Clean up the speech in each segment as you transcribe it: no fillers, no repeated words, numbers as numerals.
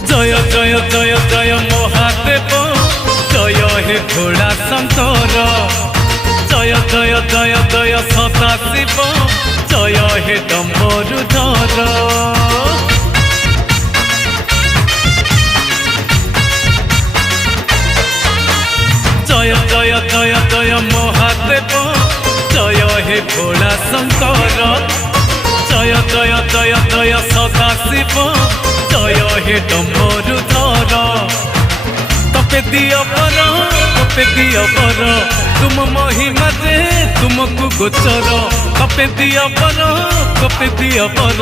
जय जय जय जय महादेव जय हे भोला शंकर जय जय जय जय सदा शिव जय हे डम्बरुधर जय जय जय जय महादेव जय हे भोला शंकर जय जय जय जय सदा शिव जय हे डम्बरुधर तपे दिया पर तुम महिमा दे तुमको गोचर तपे दिया पर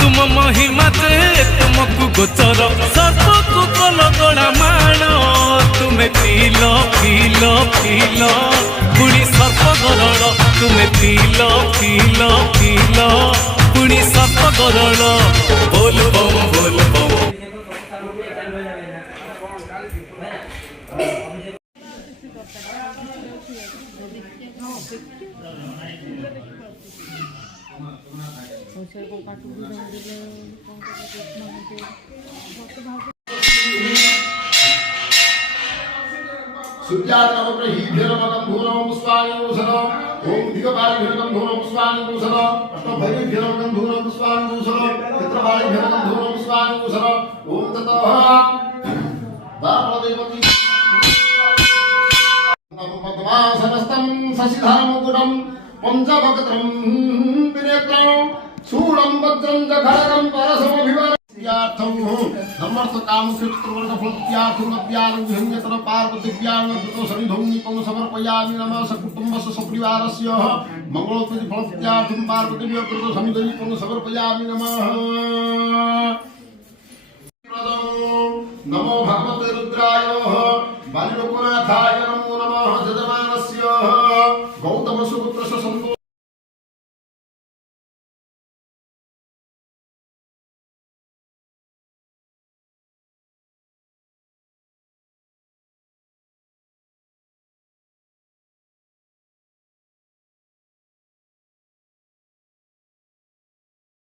तुम महिमा दे तुमको गोचर सबको कल गला मान तुम्हें पील पील पील पुणी सर्प गरल तुम्हें पील पील पील पुणी सर्प गरल बोल बम बोल बम पंचभक्त्रं विनेत्रं शूलं भद्रं जघारं परसमभिवार्यार्थं धर्मर्थ काम क्षेत्रवर्ग फलत्यार्थं नव्यानुभिहन्यतर पार्वतीव्यानुतो सनिधं निपं समर्पयामि नमः सकुटुम्बस्य सपरिवारस्य मंगलोत्पत्ति फलत्यार्थं पार्वतीव्यानुतो सनिधं निपं समर्पयामि नमः नमो भगवते रुद्राय बालिलोकनाथाय